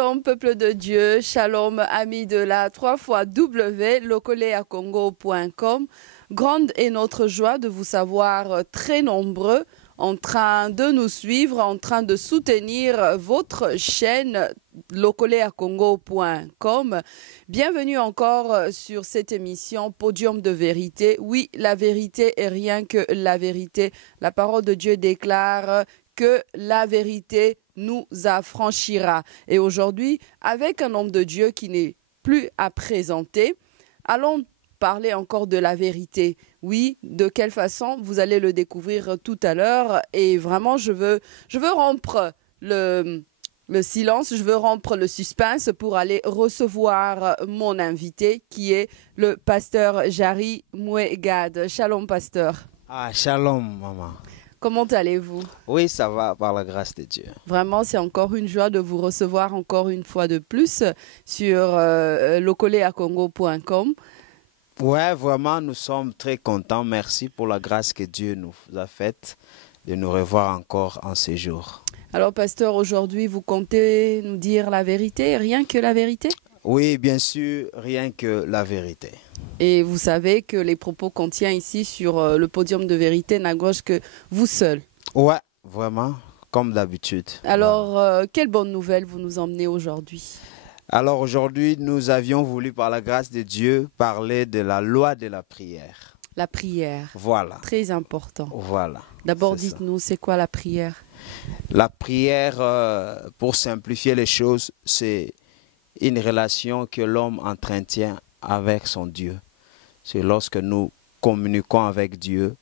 Shalom peuple de Dieu, shalom amis de la 3 fois W, lokoleacongo.com. Grande est notre joie de vous savoir très nombreux en train de nous suivre, en train de soutenir votre chaîne lokoleacongo.com. Bienvenue encore sur cette émission Podium de vérité. Oui, la vérité est rien que la vérité. La parole de Dieu déclare que la vérité nous affranchira. Et aujourd'hui, avec un homme de Dieu qui n'est plus à présenter, allons parler encore de la vérité. Oui, de quelle façon, vous allez le découvrir tout à l'heure. Et vraiment, je veux rompre le silence, je veux rompre le suspense pour aller recevoir mon invité qui est le pasteur Jari Mouegad. Shalom, pasteur. Ah, shalom, maman. Comment allez-vous? Oui, ça va, par la grâce de Dieu. Vraiment, c'est encore une joie de vous recevoir encore une fois de plus sur lokoleacongo.com. Ouais, vraiment, nous sommes très contents. Merci pour la grâce que Dieu nous a faite de nous revoir encore en ces jours. Alors, pasteur, aujourd'hui, vous comptez nous dire la vérité, rien que la vérité? Oui, bien sûr, rien que la vérité. Et vous savez que les propos qu'on tient ici sur le podium de vérité n'engagent que vous seul. Ouais, vraiment, comme d'habitude. Alors, quelle bonne nouvelle vous nous emmenez aujourd'hui? Alors aujourd'hui, nous avions voulu, par la grâce de Dieu, parler de la loi de la prière. La prière. Voilà. Très important. Voilà. D'abord, dites-nous, c'est quoi la prière? La prière, pour simplifier les choses, c'est une relation que l'homme entretient avec son Dieu. C'est lorsque nous communiquons avec Dieu,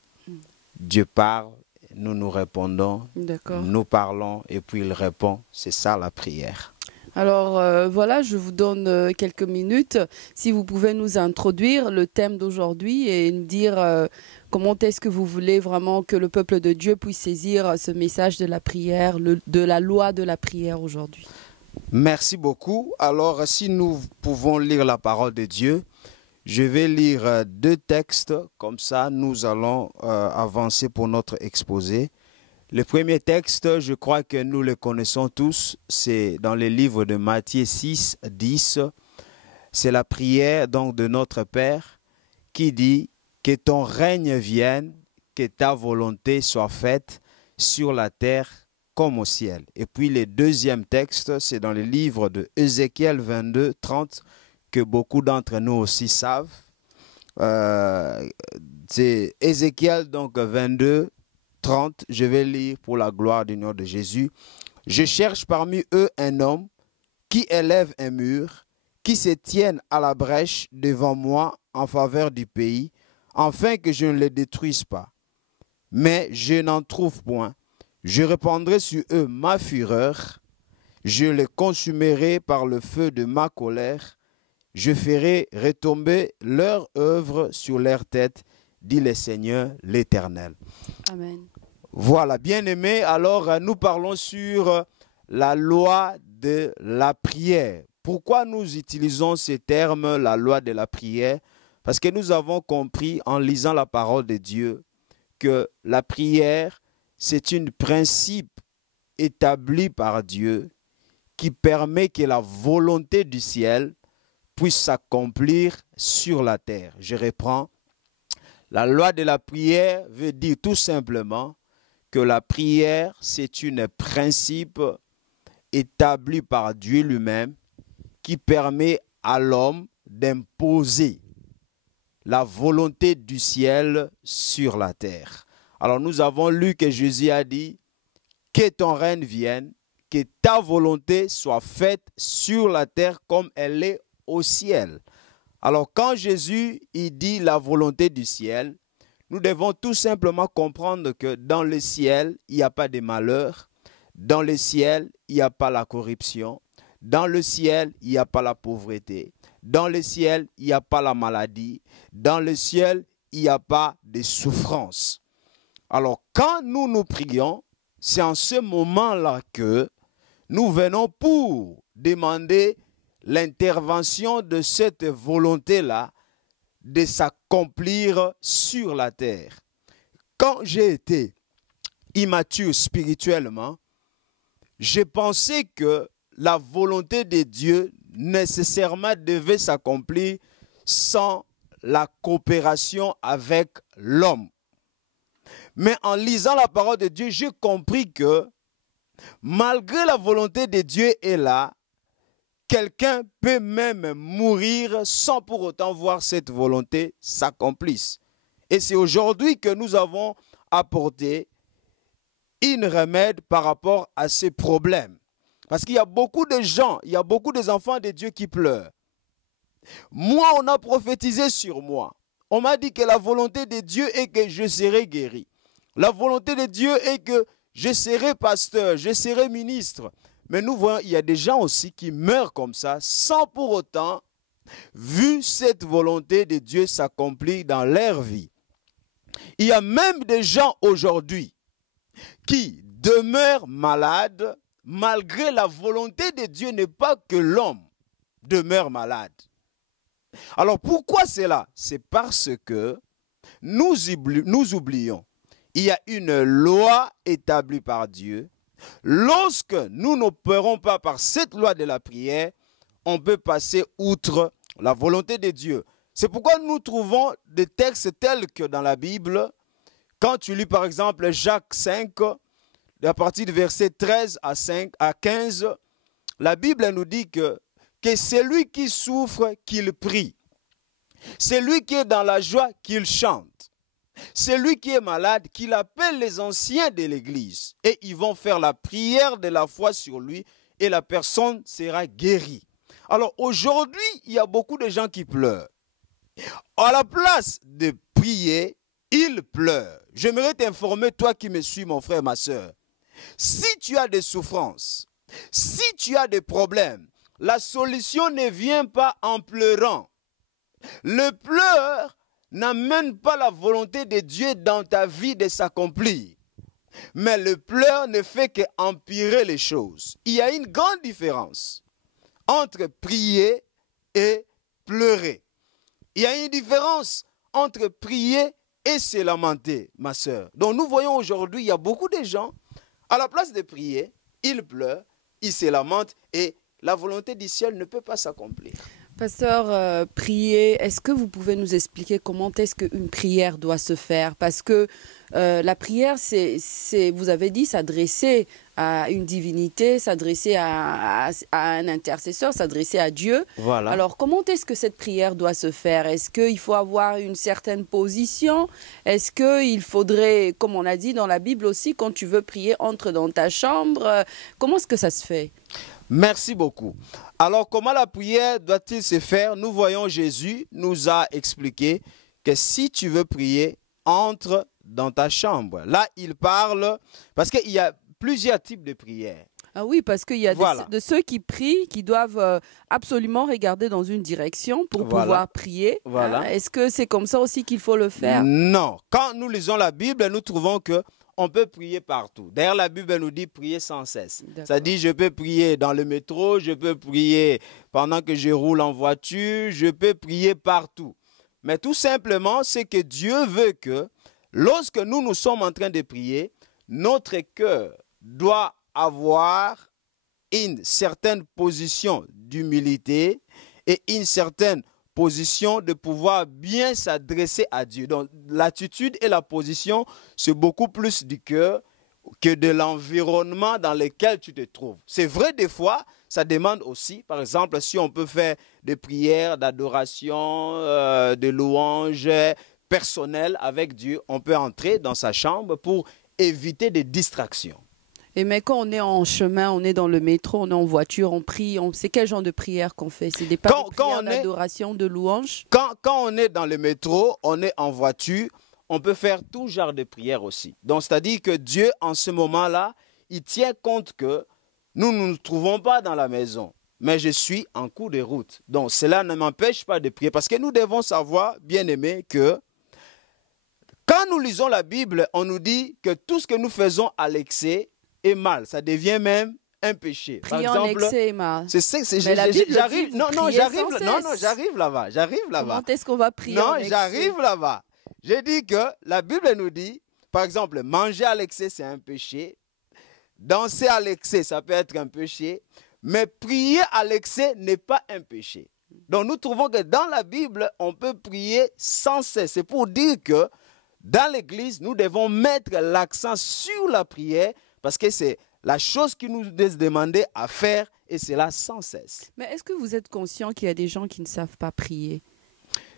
Dieu parle, nous nous répondons, nous parlons et puis il répond. C'est ça la prière. Alors voilà, je vous donne quelques minutes. Si vous pouvez nous introduire le thème d'aujourd'hui et nous dire comment est-ce que vous voulez vraiment que le peuple de Dieu puisse saisir ce message de la prière, de la loi de la prière aujourd'hui. Merci beaucoup. Alors, si nous pouvons lire la parole de Dieu, je vais lire deux textes, comme ça nous allons avancer pour notre exposé. Le premier texte, je crois que nous le connaissons tous, c'est dans le livre de Matthieu 6, 10. C'est la prière donc de notre Père qui dit « Que ton règne vienne, que ta volonté soit faite sur la terre comme au ciel. » Et puis le deuxième texte, c'est dans le livre de Ézéchiel 22, 30, que beaucoup d'entre nous aussi savent. C'est Ézéchiel donc 22, 30, je vais lire pour la gloire du nom de Jésus. « Je cherche parmi eux un homme qui élève un mur, qui se tienne à la brèche devant moi en faveur du pays, afin que je ne le détruise pas. Mais je n'en trouve point. Je répandrai sur eux ma fureur, je les consumerai par le feu de ma colère, je ferai retomber leur œuvre sur leur tête, dit le Seigneur l'Éternel. » Amen. Voilà, bien-aimés, alors nous parlons sur la loi de la prière. Pourquoi nous utilisons ce terme, la loi de la prière? Parce que nous avons compris en lisant la parole de Dieu que la prière, c'est un principe établi par Dieu qui permet que la volonté du ciel puisse s'accomplir sur la terre. Je reprends. La loi de la prière veut dire tout simplement que la prière, c'est un principe établi par Dieu lui-même qui permet à l'homme d'imposer la volonté du ciel sur la terre. Alors nous avons lu que Jésus a dit « Que ton règne vienne, que ta volonté soit faite sur la terre comme elle est au ciel. » Alors quand Jésus il dit la volonté du ciel, nous devons tout simplement comprendre que dans le ciel, il n'y a pas de malheur. Dans le ciel, il n'y a pas la corruption. Dans le ciel, il n'y a pas la pauvreté. Dans le ciel, il n'y a pas la maladie. Dans le ciel, il n'y a pas de souffrance. Alors, quand nous prions, c'est en ce moment-là que nous venons pour demander l'intervention de cette volonté-là de s'accomplir sur la terre. Quand j'ai été immature spirituellement, j'ai pensé que la volonté de Dieu nécessairement devait s'accomplir sans la coopération avec l'homme. Mais en lisant la parole de Dieu, j'ai compris que malgré la volonté de Dieu est là, quelqu'un peut même mourir sans pour autant voir cette volonté s'accomplisse. Et c'est aujourd'hui que nous avons apporté un remède par rapport à ces problèmes. Parce qu'il y a beaucoup de gens, il y a beaucoup d'enfants de Dieu qui pleurent. Moi, on a prophétisé sur moi. On m'a dit que la volonté de Dieu est que je serai guéri. La volonté de Dieu est que je serai pasteur, je serai ministre. Mais nous voyons, il y a des gens aussi qui meurent comme ça, sans pour autant, vu cette volonté de Dieu s'accomplir dans leur vie. Il y a même des gens aujourd'hui qui demeurent malades, malgré la volonté de Dieu n'est pas que l'homme demeure malade. Alors pourquoi c'est là? C'est parce que nous oublions. Il y a une loi établie par Dieu. Lorsque nous n'opérons pas par cette loi de la prière, on peut passer outre la volonté de Dieu. C'est pourquoi nous trouvons des textes tels que dans la Bible, quand tu lis par exemple Jacques 5, à partir du verset 13 à 15, la Bible nous dit que celui qui souffre, qu'il prie. Celui qui est dans la joie, qu'il chante. Celui qui est malade, qu'il appelle les anciens de l'église. Et ils vont faire la prière de la foi sur lui et la personne sera guérie. Alors aujourd'hui, il y a beaucoup de gens qui pleurent. À la place de prier, ils pleurent. J'aimerais t'informer, toi qui me suis, mon frère, ma soeur. Si tu as des souffrances, si tu as des problèmes, la solution ne vient pas en pleurant. Le pleur n'amène pas la volonté de Dieu dans ta vie de s'accomplir. Mais le pleur ne fait qu'empirer les choses. Il y a une grande différence entre prier et pleurer. Il y a une différence entre prier et se lamenter, ma soeur. Donc nous voyons aujourd'hui, il y a beaucoup de gens, à la place de prier, ils pleurent, ils se lamentent et la volonté du ciel ne peut pas s'accomplir. Pasteur, prier, est-ce que vous pouvez nous expliquer comment est-ce qu'une prière doit se faire? Parce que la prière, c'est, vous avez dit, s'adresser à une divinité, s'adresser à un intercesseur, s'adresser à Dieu. Voilà. Alors, comment est-ce que cette prière doit se faire? Est-ce qu'il faut avoir une certaine position? Est-ce qu'il faudrait, comme on a dit dans la Bible aussi, quand tu veux prier, entre dans ta chambre? Comment est-ce que ça se fait? Merci beaucoup. Alors, comment la prière doit-il se faire? Nous voyons Jésus nous a expliqué que si tu veux prier, entre dans ta chambre. Là, il parle, parce qu'il y a plusieurs types de prières. Ah oui, parce qu'il y a de ceux qui prient, qui doivent absolument regarder dans une direction pour pouvoir prier. Voilà. Est-ce que c'est comme ça aussi qu'il faut le faire? Non. Quand nous lisons la Bible, nous trouvons que on peut prier partout. D'ailleurs, la Bible nous dit prier sans cesse. Ça dit, je peux prier dans le métro, je peux prier pendant que je roule en voiture, je peux prier partout. Mais tout simplement, c'est que Dieu veut que lorsque nous sommes en train de prier, notre cœur doit avoir une certaine position d'humilité et une certaine position de pouvoir bien s'adresser à Dieu. Donc, l'attitude et la position, c'est beaucoup plus du cœur que de l'environnement dans lequel tu te trouves. C'est vrai, des fois, ça demande aussi, par exemple, si on peut faire des prières d'adoration, de louanges personnelles avec Dieu, on peut entrer dans sa chambre pour éviter des distractions. Et mais quand on est en chemin, on est dans le métro, on est en voiture, on prie, c'est quel genre de prière qu'on fait? C'est des prières d'adoration, de louange? Quand on est dans le métro, on est en voiture, on peut faire tout genre de prière aussi. Donc, c'est-à-dire que Dieu, en ce moment-là, il tient compte que nous ne nous trouvons pas dans la maison, mais je suis en cours de route. Donc, cela ne m'empêche pas de prier, parce que nous devons savoir, bien-aimés, que quand nous lisons la Bible, on nous dit que tout ce que nous faisons à l'excès est mal. Ça devient même un péché. Prier en excès est mal. J'arrive là-bas. Comment est-ce qu'on va prier en excès? J'arrive là-bas. J'ai dit que la Bible nous dit, par exemple, manger à l'excès, c'est un péché. Danser à l'excès, ça peut être un péché. Mais prier à l'excès n'est pas un péché. Donc nous trouvons que dans la Bible, on peut prier sans cesse. C'est pour dire que dans l'Église, nous devons mettre l'accent sur la prière parce que c'est la chose qui nous est demandée à faire et c'est là sans cesse. Mais est-ce que vous êtes conscient qu'il y a des gens qui ne savent pas prier?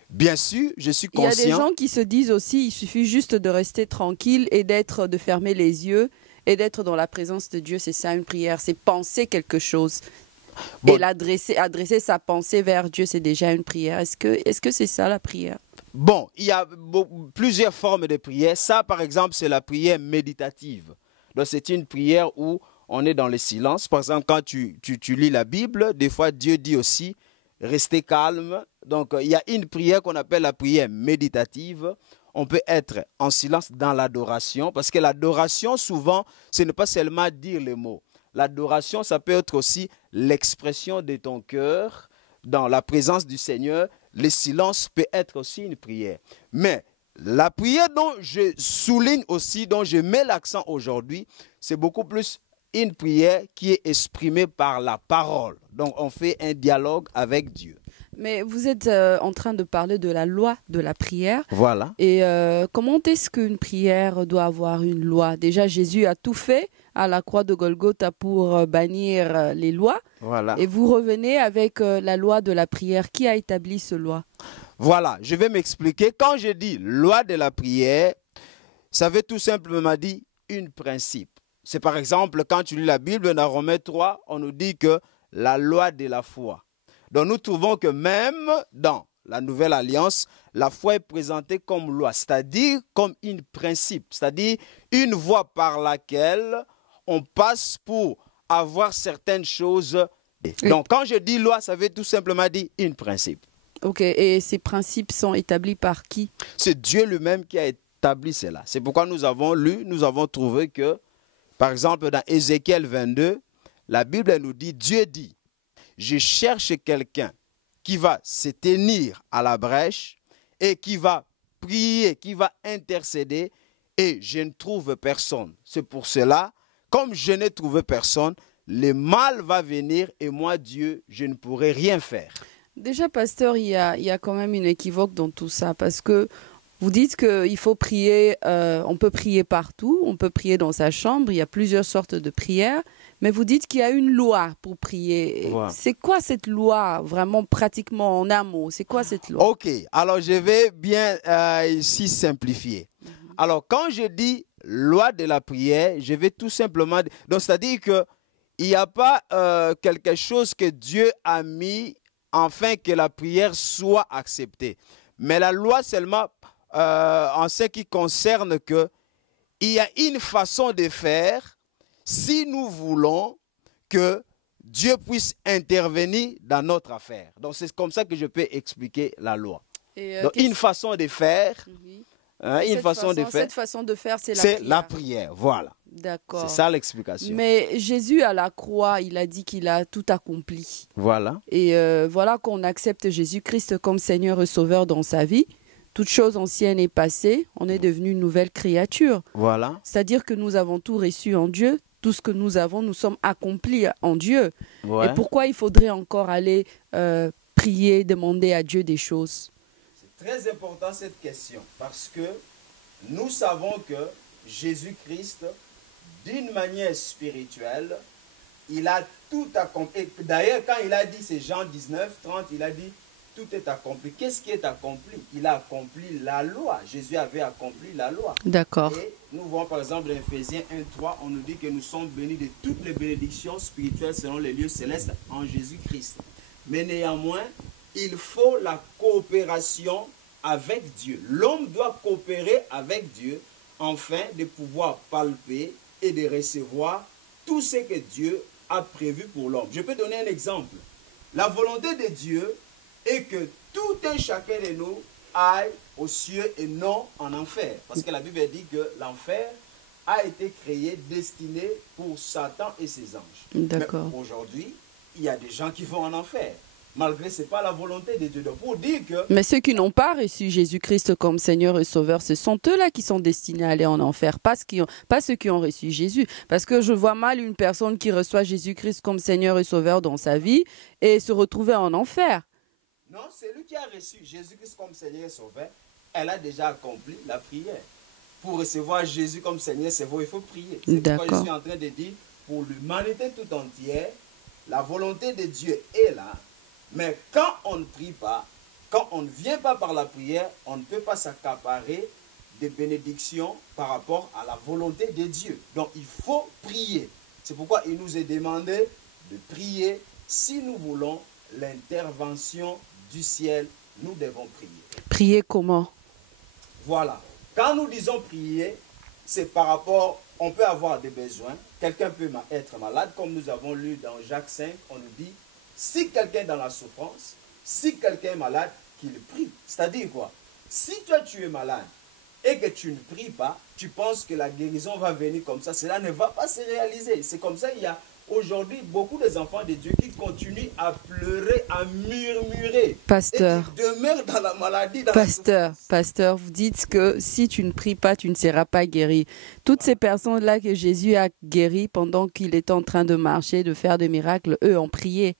Bien sûr, je suis conscient. Il y a des gens qui se disent aussi, il suffit juste de rester tranquille et de fermer les yeux et d'être dans la présence de Dieu. C'est ça une prière, c'est penser quelque chose. Bon. Et adresser sa pensée vers Dieu, c'est déjà une prière. Est-ce que c'est ça la prière? Bon, il y a plusieurs formes de prière. Ça, par exemple, c'est la prière méditative. Donc, c'est une prière où on est dans le silence. Par exemple, quand tu lis la Bible, des fois, Dieu dit aussi, restez calme. Donc, il y a une prière qu'on appelle la prière méditative. On peut être en silence dans l'adoration, parce que l'adoration, souvent, ce n'est pas seulement dire les mots. L'adoration, ça peut être aussi l'expression de ton cœur dans la présence du Seigneur. Le silence peut être aussi une prière. Mais la prière dont je souligne aussi, dont je mets l'accent aujourd'hui, c'est beaucoup plus une prière qui est exprimée par la parole. Donc, on fait un dialogue avec Dieu. Mais vous êtes en train de parler de la loi de la prière. Voilà. Et comment est-ce qu'une prière doit avoir une loi? Déjà, Jésus a tout fait à la croix de Golgotha pour bannir les lois. Voilà. Et vous revenez avec la loi de la prière. Qui a établi ce loi? Voilà, je vais m'expliquer. Quand je dis loi de la prière, ça veut tout simplement dire un principe. C'est par exemple, quand tu lis la Bible, dans Romains 3, on nous dit que la loi de la foi. Donc nous trouvons que même dans la Nouvelle Alliance, la foi est présentée comme loi, c'est-à-dire comme un principe, c'est-à-dire une voie par laquelle on passe pour avoir certaines choses. Donc quand je dis loi, ça veut tout simplement dire un principe. Ok, et ces principes sont établis par qui? C'est Dieu lui-même qui a établi cela. C'est pourquoi nous avons lu, nous avons trouvé que, par exemple, dans Ézéchiel 22, la Bible nous dit, Dieu dit, je cherche quelqu'un qui va se tenir à la brèche et qui va prier, qui va intercéder et je ne trouve personne. C'est pour cela, comme je n'ai trouvé personne, le mal va venir et moi, Dieu, je ne pourrai rien faire. Déjà, pasteur, il y a quand même une équivoque dans tout ça parce que vous dites qu'il faut prier, on peut prier partout, on peut prier dans sa chambre, il y a plusieurs sortes de prières, mais vous dites qu'il y a une loi pour prier. Voilà. C'est quoi cette loi, vraiment pratiquement en un mot? C'est quoi cette loi? Ok, alors je vais bien ici simplifier. Alors quand je dis loi de la prière, je vais tout simplement... Donc c'est-à-dire qu'il n'y a pas quelque chose que Dieu a mis afin que la prière soit acceptée. Mais la loi seulement... en ce qui concerne que il y a une façon de faire si nous voulons que Dieu puisse intervenir dans notre affaire. Donc c'est comme ça que je peux expliquer la loi. Donc une façon de faire, cette façon de faire, c'est la prière. Voilà. D'accord. C'est ça l'explication. Mais Jésus à la croix, il a dit qu'il a tout accompli. Voilà. Et voilà qu'on accepte Jésus-Christ comme Seigneur et Sauveur dans sa vie. Toute chose ancienne est passée, on est devenu une nouvelle créature. Voilà. C'est-à-dire que nous avons tout reçu en Dieu, tout ce que nous avons, nous sommes accomplis en Dieu. Ouais. Et pourquoi il faudrait encore aller prier, demander à Dieu des choses? C'est très important cette question, parce que nous savons que Jésus-Christ, d'une manière spirituelle, il a tout accompli. D'ailleurs, quand il a dit, c'est Jean 19, 30, il a dit, tout est accompli. Qu'est-ce qui est accompli? Il a accompli la loi. Jésus avait accompli la loi. D'accord. Et nous voyons par exemple dans Ephésiens 1, 3, on nous dit que nous sommes bénis de toutes les bénédictions spirituelles selon les lieux célestes en Jésus-Christ. Mais néanmoins, il faut la coopération avec Dieu. L'homme doit coopérer avec Dieu afin de pouvoir palper et de recevoir tout ce que Dieu a prévu pour l'homme. Je peux donner un exemple. La volonté de Dieu et que tout un chacun de nous aille aux cieux et non en enfer. Parce que la Bible dit que l'enfer a été créé, destiné pour Satan et ses anges. D'accord. Mais aujourd'hui, il y a des gens qui vont en enfer. malgré ce n'est pas la volonté de Dieu. Donc, pour dire que... Mais ceux qui n'ont pas reçu Jésus-Christ comme Seigneur et Sauveur, ce sont eux-là qui sont destinés à aller en enfer, pas ceux qui ont reçu Jésus. Parce que je vois mal une personne qui reçoit Jésus-Christ comme Seigneur et Sauveur dans sa vie et se retrouver en enfer. Non, celui qui a reçu Jésus-Christ comme Seigneur et Sauveur, elle a déjà accompli la prière. Pour recevoir Jésus comme Seigneur et Sauveur, il faut prier. C'est pourquoi je suis en train de dire, pour l'humanité tout entière, la volonté de Dieu est là. Mais quand on ne prie pas, quand on ne vient pas par la prière, on ne peut pas s'accaparer des bénédictions par rapport à la volonté de Dieu. Donc il faut prier. C'est pourquoi il nous est demandé de prier. Si nous voulons l'intervention du ciel, nous devons prier. Prier comment? Voilà. Quand nous disons prier, c'est par rapport, on peut avoir des besoins. Quelqu'un peut être malade, comme nous avons lu dans Jacques 5, on nous dit, si quelqu'un est dans la souffrance, si quelqu'un est malade, qu'il prie. C'est-à-dire quoi? Si toi tu es malade et que tu ne pries pas, tu penses que la guérison va venir comme ça, cela ne va pas se réaliser. C'est comme ça, il y a aujourd'hui beaucoup d'enfants de Dieu qui continuent à pleurer, à murmurer. Pasteur, et qui demeurent dans la maladie, dans Pasteur, vous dites que si tu ne pries pas, tu ne seras pas guéri. Toutes ces personnes-là que Jésus a guéries pendant qu'il était en train de marcher, de faire des miracles, eux ont prié.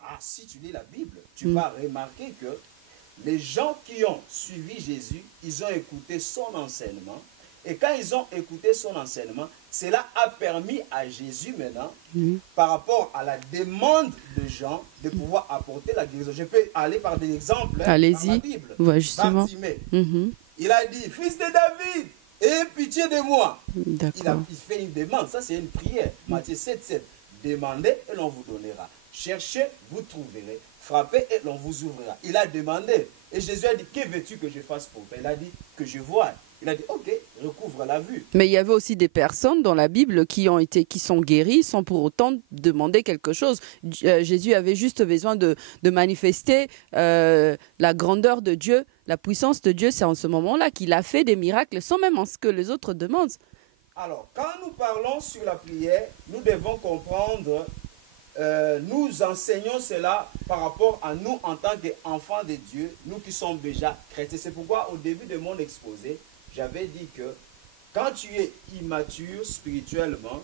Ah, si tu lis la Bible, tu vas remarquer que les gens qui ont suivi Jésus, ils ont écouté son enseignement. Et quand ils ont écouté son enseignement, cela a permis à Jésus maintenant, par rapport à la demande de gens, de pouvoir apporter la guérison. Je peux aller par des exemples dans la Bible. Ouais, justement. Bartimée, il a dit, fils de David, aie pitié de moi. Il fait une demande, ça c'est une prière. Matthieu 7,7. Demandez et l'on vous donnera. Cherchez, vous trouverez. Frappez et l'on vous ouvrira. Il a demandé. Et Jésus a dit, que veux-tu que je fasse pour toi? Il a dit, que je voie. Il a dit, ok, recouvre la vue. Mais il y avait aussi des personnes dans la Bible qui sont guéries sans pour autant demander quelque chose. Jésus avait juste besoin de manifester la grandeur de Dieu, la puissance de Dieu. C'est en ce moment-là qu'il a fait des miracles sans même en ce que les autres demandent. Alors, quand nous parlons sur la prière, nous devons comprendre, nous enseignons cela par rapport à nous en tant qu'enfants de Dieu, nous qui sommes déjà chrétiens. C'est pourquoi au début de mon exposé, j'avais dit que quand tu es immature spirituellement,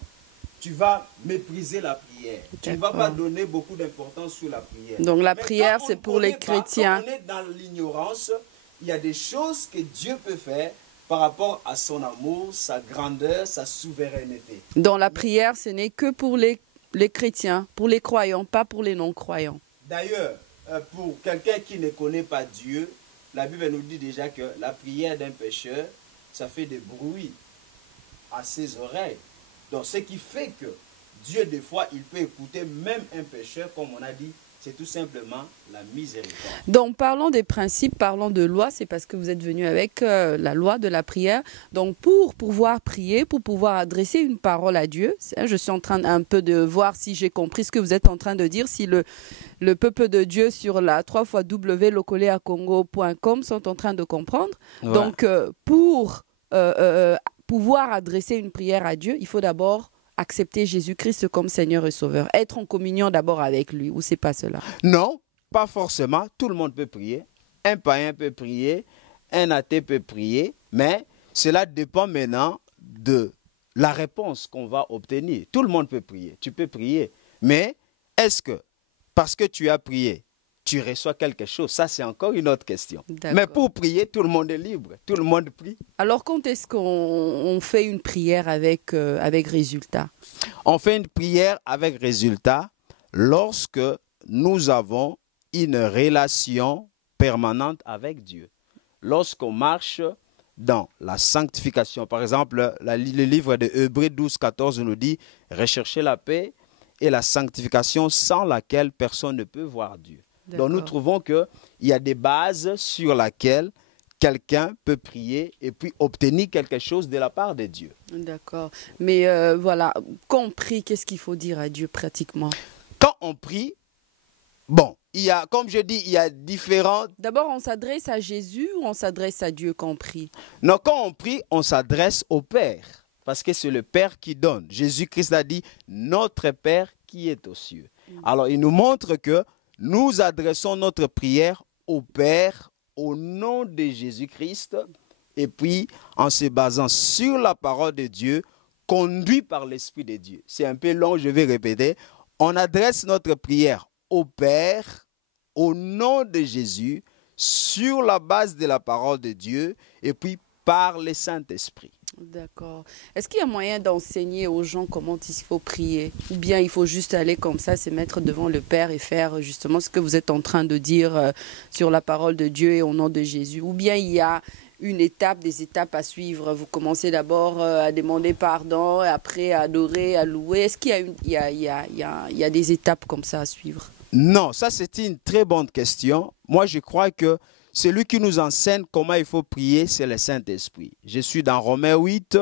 tu vas mépriser la prière. Tu ne vas pas donner beaucoup d'importance sur la prière. Donc la prière, c'est pour les chrétiens. Quand on est dans l'ignorance, il y a des choses que Dieu peut faire par rapport à son amour, sa grandeur, sa souveraineté. Dans la prière, ce n'est que pour les chrétiens, pour les croyants, pas pour les non-croyants. D'ailleurs, pour quelqu'un qui ne connaît pas Dieu, la Bible nous dit déjà que la prière d'un pécheur, ça fait des bruits à ses oreilles. Donc, ce qui fait que Dieu, des fois, il peut écouter même un pécheur, comme on a dit, c'est tout simplement la miséricorde. Donc, parlons des principes, parlons de loi, c'est parce que vous êtes venu avec la loi de la prière. Donc, pour pouvoir prier, pour pouvoir adresser une parole à Dieu, je suis en train un peu de voir si j'ai compris ce que vous êtes en train de dire, si le peuple de Dieu sur la 3xwlocoleacongo.com sont en train de comprendre. Ouais. Donc, pour pouvoir adresser une prière à Dieu, il faut d'abord accepter Jésus-Christ comme Seigneur et Sauveur. Être en communion d'abord avec lui, ou c'est pas cela? Non, pas forcément. Tout le monde peut prier. Un païen peut prier, un athée peut prier, mais cela dépend maintenant de la réponse qu'on va obtenir. Tout le monde peut prier. Tu peux prier, mais est-ce que parce que tu as prié, tu reçois quelque chose? Ça, c'est encore une autre question. Mais pour prier, tout le monde est libre. Tout le monde prie. Alors, quand est-ce qu'on fait une prière avec résultat? On fait une prière avec résultat lorsque nous avons une relation permanente avec Dieu. Lorsqu'on marche dans la sanctification. Par exemple, le livre de Hébreux 12, 14 nous dit « Recherchez la paix et la sanctification sans laquelle personne ne peut voir Dieu. » Donc nous trouvons qu'il y a des bases sur lesquelles quelqu'un peut prier et puis obtenir quelque chose de la part de Dieu. D'accord. Mais voilà, quand on prie, qu'est-ce qu'il faut dire à Dieu pratiquement? Quand on prie, bon, il y a, comme je dis, il y a différentes... D'abord, on s'adresse à Jésus ou on s'adresse à Dieu quand on prie? Non, quand on prie, on s'adresse au Père. Parce que c'est le Père qui donne. Jésus-Christ a dit, notre Père qui est aux cieux. Alors, il nous montre que nous adressons notre prière au Père au nom de Jésus-Christ et puis en se basant sur la parole de Dieu, conduit par l'Esprit de Dieu. C'est un peu long, je vais répéter. On adresse notre prière au Père au nom de Jésus, sur la base de la parole de Dieu et puis par le Saint-Esprit. D'accord. Est-ce qu'il y a moyen d'enseigner aux gens comment il faut prier? Ou bien il faut juste aller comme ça, se mettre devant le Père et faire justement ce que vous êtes en train de dire sur la parole de Dieu et au nom de Jésus? Ou bien il y a une étape, des étapes à suivre? Vous commencez d'abord à demander pardon, après à adorer, à louer. Est-ce qu'il y a des étapes comme ça à suivre? Non, ça c'est une très bonne question. Moi je crois que celui qui nous enseigne comment il faut prier, c'est le Saint-Esprit. Je suis dans Romains 8,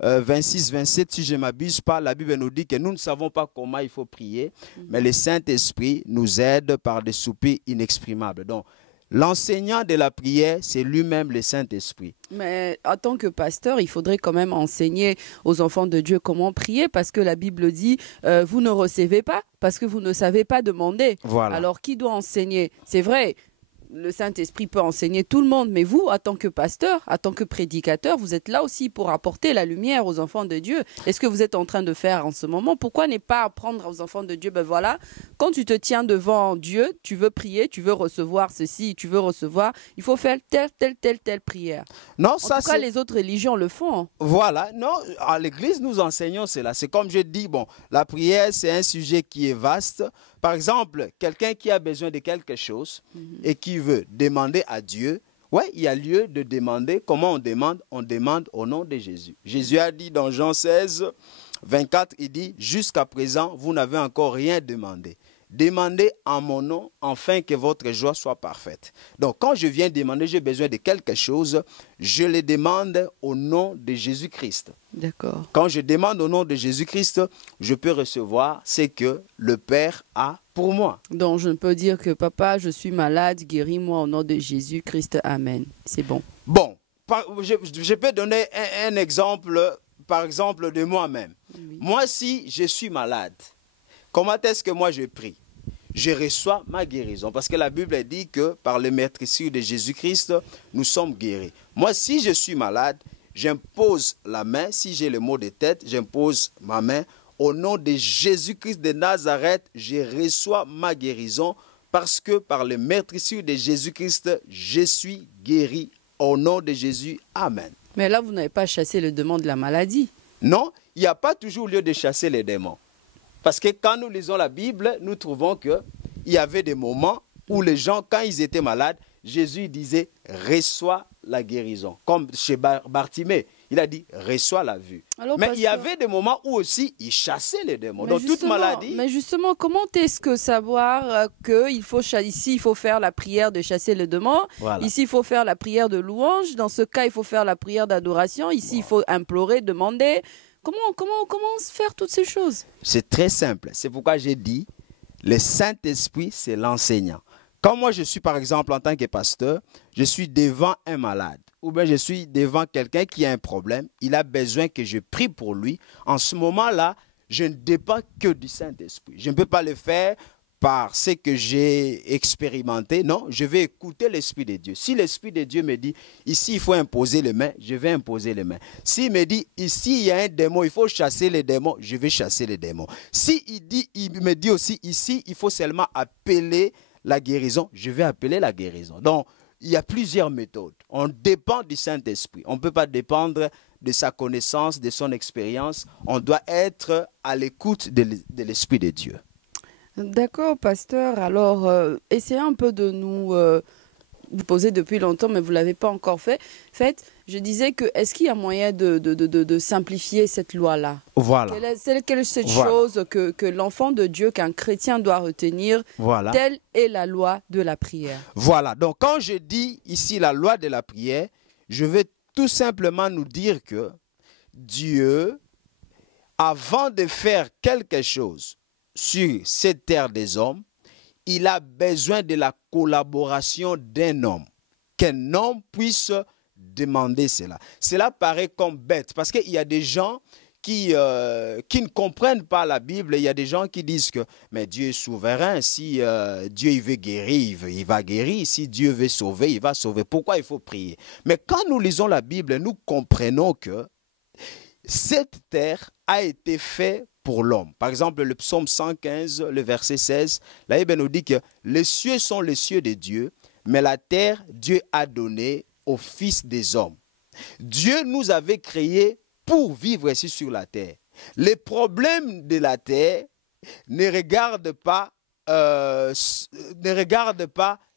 26, 27, si je ne m'abuse pas, la Bible nous dit que nous ne savons pas comment il faut prier, mais le Saint-Esprit nous aide par des soupirs inexprimables. Donc, l'enseignant de la prière, c'est lui-même le Saint-Esprit. Mais en tant que pasteur, il faudrait quand même enseigner aux enfants de Dieu comment prier parce que la Bible dit vous ne recevez pas parce que vous ne savez pas demander. Voilà. Alors, qui doit enseigner? C'est vrai. Le Saint-Esprit peut enseigner tout le monde, mais vous, en tant que pasteur, en tant que prédicateur, vous êtes là aussi pour apporter la lumière aux enfants de Dieu. Est-ce que vous êtes en train de faire en ce moment? Pourquoi ne pas apprendre aux enfants de Dieu? Ben voilà, quand tu te tiens devant Dieu, tu veux prier, tu veux recevoir ceci, tu veux recevoir, il faut faire telle prière. Non, en tout cas, les autres religions le font. Voilà, non, à l'église, nous enseignons cela. C'est comme je dis, bon, la prière, c'est un sujet qui est vaste. Par exemple, quelqu'un qui a besoin de quelque chose et qui veut demander à Dieu, ouais, il y a lieu de demander. Comment on demande? On demande au nom de Jésus. Jésus a dit dans Jean 16, 24, il dit, jusqu'à présent, vous n'avez encore rien demandé. Demandez en mon nom, afin que votre joie soit parfaite. Donc, quand je viens demander, j'ai besoin de quelque chose, je le demande au nom de Jésus-Christ. D'accord. Quand je demande au nom de Jésus-Christ, je peux recevoir ce que le Père a pour moi. Donc, je peux dire que papa, je suis malade, guéris-moi au nom de Jésus-Christ. Amen. C'est bon. Bon, je peux donner un exemple, par exemple, de moi-même. Oui. Moi, si je suis malade, comment est-ce que moi je prie? Je reçois ma guérison. Parce que la Bible dit que par le meurtrissure de Jésus-Christ, nous sommes guéris. Moi, si je suis malade, j'impose la main. Si j'ai le mot de tête, j'impose ma main. Au nom de Jésus-Christ de Nazareth, je reçois ma guérison. Parce que par le meurtrissure de Jésus-Christ, je suis guéri. Au nom de Jésus, Amen. Mais là, vous n'avez pas chassé le démon de la maladie. Non, il n'y a pas toujours lieu de chasser les démons. Parce que quand nous lisons la Bible, nous trouvons qu'il y avait des moments où les gens, quand ils étaient malades, Jésus disait « reçois la guérison ». Comme chez Bartimée, il a dit « reçois la vue ». Mais il y avait des moments où aussi il chassait les démons. Donc toute maladie... Mais justement, comment est-ce que savoir qu'il faut ici, il faut faire la prière de chasser le démon, voilà. Ici, il faut faire la prière de louange, dans ce cas, il faut faire la prière d'adoration, ici, voilà. Il faut implorer, demander... Comment faire toutes ces choses? C'est très simple. C'est pourquoi j'ai dit, le Saint-Esprit, c'est l'enseignant. Quand moi, je suis, par exemple, en tant que pasteur, je suis devant un malade, ou bien je suis devant quelqu'un qui a un problème, il a besoin que je prie pour lui. En ce moment-là, je ne dépends que du Saint-Esprit. Je ne peux pas le faire par ce que j'ai expérimenté. Non, je vais écouter l'Esprit de Dieu. Si l'Esprit de Dieu me dit, ici, il faut imposer les mains, je vais imposer les mains. S'il me dit, ici, il y a un démon, il faut chasser les démons, je vais chasser les démons. Si il me dit aussi, ici, il faut seulement appeler la guérison, je vais appeler la guérison. Donc, il y a plusieurs méthodes. On dépend du Saint-Esprit. On ne peut pas dépendre de sa connaissance, de son expérience. On doit être à l'écoute de l'Esprit de Dieu. D'accord, pasteur. Alors, essayez un peu de nous vous poser depuis longtemps, mais vous ne l'avez pas encore fait. Faites, je disais que est-ce qu'il y a moyen de simplifier cette loi-là? Voilà. Quelle est cette chose que l'enfant de Dieu, qu'un chrétien doit retenir? Voilà. Telle est la loi de la prière. Voilà. Donc, quand je dis ici la loi de la prière, je vais tout simplement nous dire que Dieu, avant de faire quelque chose sur cette terre des hommes, il a besoin de la collaboration d'un homme. Qu'un homme puisse demander cela. Cela paraît comme bête parce qu'il y a des gens qui ne comprennent pas la Bible, il y a des gens qui disent que mais Dieu est souverain, si Dieu il veut guérir, il va guérir, si Dieu veut sauver, il va sauver. Pourquoi il faut prier? Mais quand nous lisons la Bible, nous comprenons que cette terre a été faite pour l'homme. Par exemple, le psaume 115, le verset 16, la Bible nous dit que les cieux sont les cieux de Dieu, mais la terre, Dieu a donné aux fils des hommes. Dieu nous avait créés pour vivre ici sur la terre. Les problèmes de la terre ne regardent pas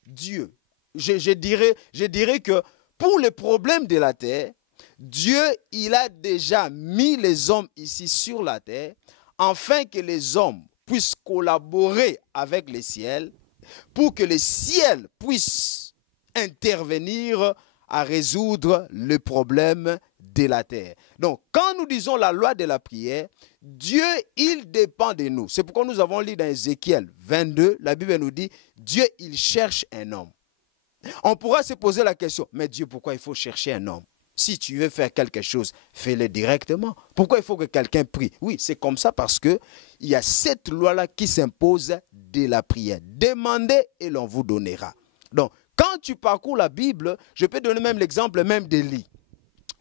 Dieu. Je dirais que pour les problèmes de la terre, Dieu, il a déjà mis les hommes ici sur la terre afin que les hommes puissent collaborer avec le ciel pour que le ciel puisse intervenir à résoudre le problème de la terre. Donc, quand nous disons la loi de la prière, Dieu, il dépend de nous. C'est pourquoi nous avons lu dans Ézéchiel 22, la Bible nous dit, Dieu, il cherche un homme. On pourra se poser la question, mais Dieu, pourquoi il faut chercher un homme? Si tu veux faire quelque chose, fais-le directement. Pourquoi il faut que quelqu'un prie? Oui, c'est comme ça parce qu'il y a cette loi-là qui s'impose de la prière. Demandez et l'on vous donnera. Donc, quand tu parcours la Bible, je peux donner même l'exemple même d'Élie.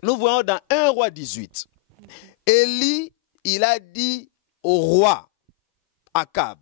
Nous voyons dans 1 roi 18. Élie, il a dit au roi Akab,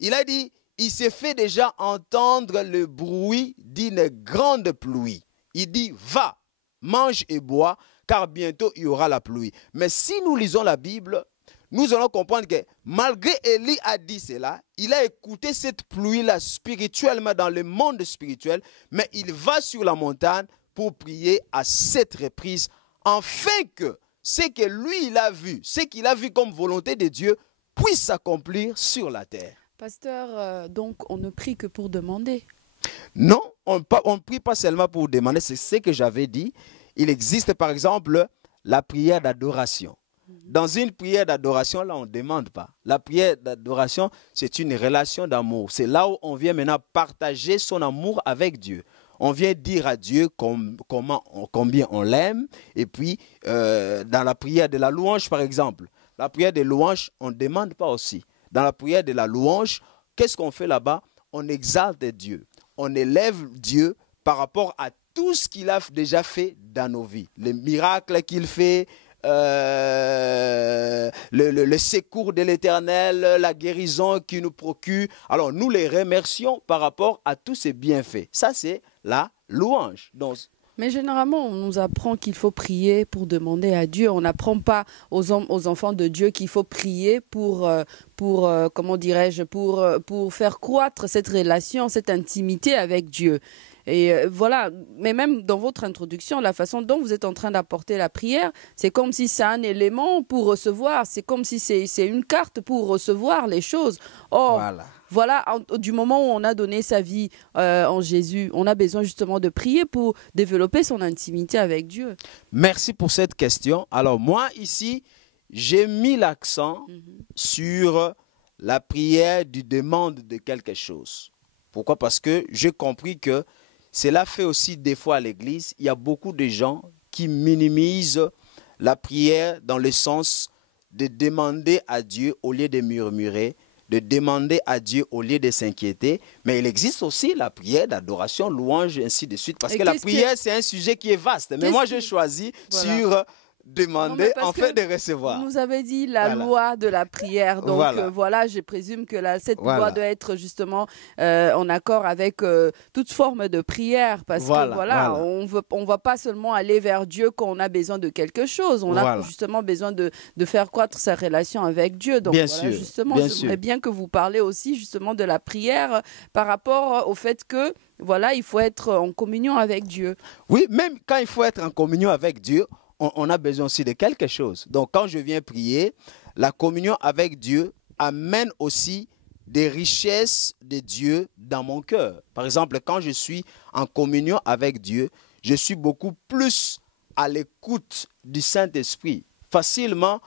il a dit, il s'est fait déjà entendre le bruit d'une grande pluie. Il dit, va, mange et bois, car bientôt il y aura la pluie. Mais si nous lisons la Bible, nous allons comprendre que malgré Élie a dit cela, il a écouté cette pluie-là spirituellement dans le monde spirituel, mais il va sur la montagne pour prier à 7 reprises, afin que ce que lui il a vu, ce qu'il a vu comme volonté de Dieu, puisse s'accomplir sur la terre. Pasteur, donc on ne prie que pour demander. Non, on ne prie pas seulement pour demander, c'est ce que j'avais dit. Il existe par exemple la prière d'adoration. Dans une prière d'adoration, là, on ne demande pas. La prière d'adoration, c'est une relation d'amour. C'est là où on vient maintenant partager son amour avec Dieu. On vient dire à Dieu combien on l'aime. Et puis, dans la prière de la louange, par exemple, la prière de louange, on ne demande pas aussi. Dans la prière de la louange, qu'est-ce qu'on fait là-bas? On exalte Dieu. On élève Dieu par rapport à tout ce qu'il a déjà fait dans nos vies. Les miracles qu'il fait, le secours de l'Éternel, la guérison qu'il nous procure. Alors, nous les remercions par rapport à tous ces bienfaits. Ça, c'est la louange. Donc, mais généralement, on nous apprend qu'il faut prier pour demander à Dieu. On n'apprend pas aux enfants de Dieu qu'il faut prier pour comment dirais-je, pour faire croître cette relation, cette intimité avec Dieu. Et voilà, mais même dans votre introduction, la façon dont vous êtes en train d'apporter la prière, c'est comme si c'est un élément pour recevoir, c'est comme si c'est une carte pour recevoir les choses. Or, voilà, du moment où on a donné sa vie en Jésus, on a besoin justement de prier pour développer son intimité avec Dieu. Merci pour cette question. Alors moi, ici, j'ai mis l'accent sur la prière du demande de quelque chose. Pourquoi? Parce que j'ai compris que cela fait aussi des fois à l'église, il y a beaucoup de gens qui minimisent la prière dans le sens de demander à Dieu au lieu de murmurer, de demander à Dieu au lieu de s'inquiéter. Mais il existe aussi la prière d'adoration, louange, ainsi de suite. Parce que la prière, c'est un sujet qui est vaste. Mais moi, j'ai choisi sur demander en fait de recevoir. Vous nous avez dit la loi de la prière. Donc voilà, je présume que cette loi doit être justement en accord avec toute forme de prière. Parce que on va pas seulement aller vers Dieu quand on a besoin de quelque chose. On a justement besoin de faire croître sa relation avec Dieu. Donc justement, j'aimerais bien que vous parlez aussi justement de la prière par rapport au fait que il faut être en communion avec Dieu. Oui, même quand il faut être en communion avec Dieu, on a besoin aussi de quelque chose. Donc, quand je viens prier, la communion avec Dieu amène aussi des richesses de Dieu dans mon cœur. Par exemple, quand je suis en communion avec Dieu, je suis beaucoup plus à l'écoute du Saint-Esprit. Facilement,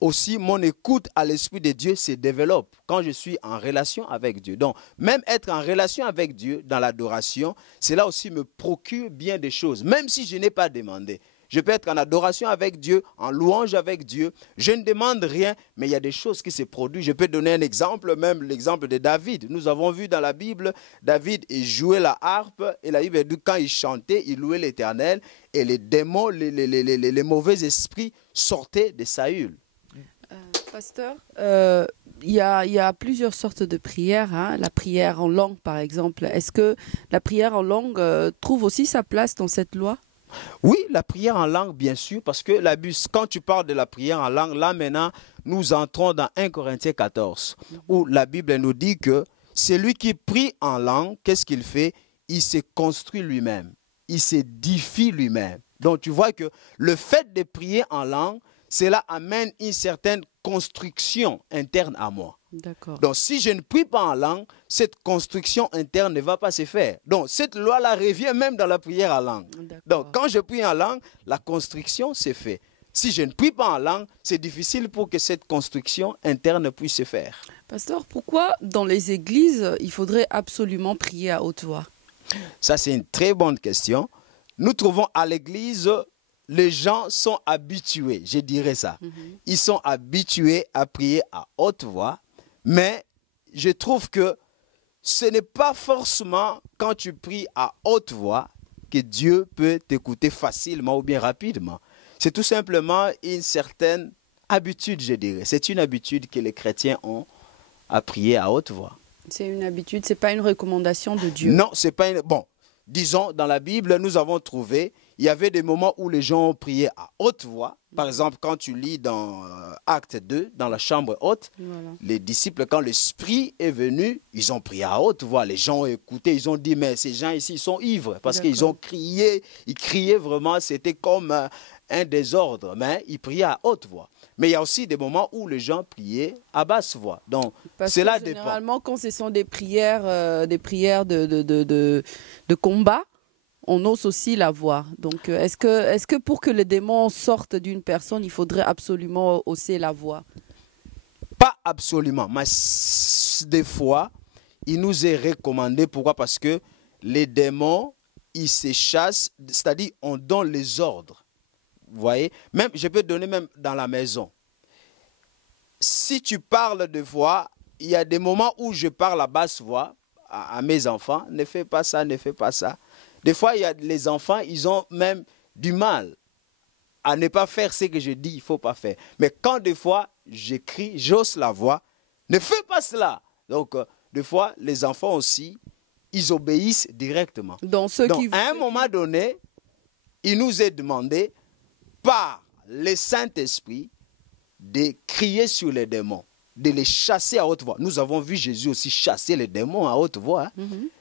aussi, mon écoute à l'Esprit de Dieu se développe quand je suis en relation avec Dieu. Donc, même être en relation avec Dieu dans l'adoration, cela aussi me procure bien des choses, même si je n'ai pas demandé. je peux être en adoration avec Dieu, en louange avec Dieu. Je ne demande rien, mais il y a des choses qui se produisent. Je peux donner un exemple, même l'exemple de David. Nous avons vu dans la Bible, David il jouait la harpe et la Bible dit quand il chantait, il louait l'Éternel et les démons, les mauvais esprits sortaient de Saül. Pasteur, il y a plusieurs sortes de prières, hein. La prière en langue, par exemple. Est-ce que la prière en langue trouve aussi sa place dans cette loi? Oui, la prière en langue, bien sûr, parce que quand tu parles de la prière en langue, là maintenant, nous entrons dans 1 Corinthiens 14, où la Bible nous dit que celui qui prie en langue, qu'est-ce qu'il fait? Il se construit lui-même, il s'édifie lui-même. Donc tu vois que le fait de prier en langue, cela amène une certaine construction interne à moi. Donc, si je ne prie pas en langue, cette construction interne ne va pas se faire. Donc, cette loi-là revient même dans la prière en langue. Donc, quand je prie en langue, la construction se fait. Si je ne prie pas en langue, c'est difficile pour que cette construction interne puisse se faire. Pasteur, pourquoi dans les églises, il faudrait absolument prier à haute voix? Ça, c'est une très bonne question. Nous trouvons à l'église... Les gens sont habitués, je dirais ça. Ils sont habitués à prier à haute voix, mais je trouve que ce n'est pas forcément quand tu pries à haute voix que Dieu peut t'écouter facilement ou bien rapidement. C'est tout simplement une certaine habitude, je dirais. C'est une habitude que les chrétiens ont à prier à haute voix. C'est une habitude, ce n'est pas une recommandation de Dieu. Non, c'est pas une... Bon, disons, dans la Bible, nous avons trouvé... Il y avait des moments où les gens ont prié à haute voix. Par exemple, quand tu lis dans Acte 2, dans la chambre haute, les disciples, quand l'Esprit est venu, ils ont prié à haute voix. Les gens ont écouté, ils ont dit, mais ces gens ici, ils sont ivres. Parce qu'ils ont crié, ils criaient vraiment, c'était comme un désordre. Mais ils priaient à haute voix. Mais il y a aussi des moments où les gens priaient à basse voix. Donc, cela dépend. Généralement, quand ce sont des prières de combat, on ose aussi la voix. Donc, est-ce que pour que les démons sortent d'une personne, il faudrait absolument hausser la voix? Pas absolument, mais des fois, il nous est recommandé. Pourquoi? Parce que les démons, ils se chassent, c'est-à-dire on donne les ordres. Vous voyez? Même, je peux donner même dans la maison. Si tu parles de voix, il y a des moments où je parle à basse voix à mes enfants. Ne fais pas ça, ne fais pas ça. Des fois, il y a les enfants, ils ont même du mal à ne pas faire ce que je dis, il ne faut pas faire. Mais quand des fois, j'écris, j'ose la voix, ne fais pas cela. Donc, des fois, les enfants aussi, ils obéissent directement. Donc à un moment donné, il nous est demandé, par le Saint-Esprit, de crier sur les démons, de les chasser à haute voix. Nous avons vu Jésus aussi chasser les démons à haute voix.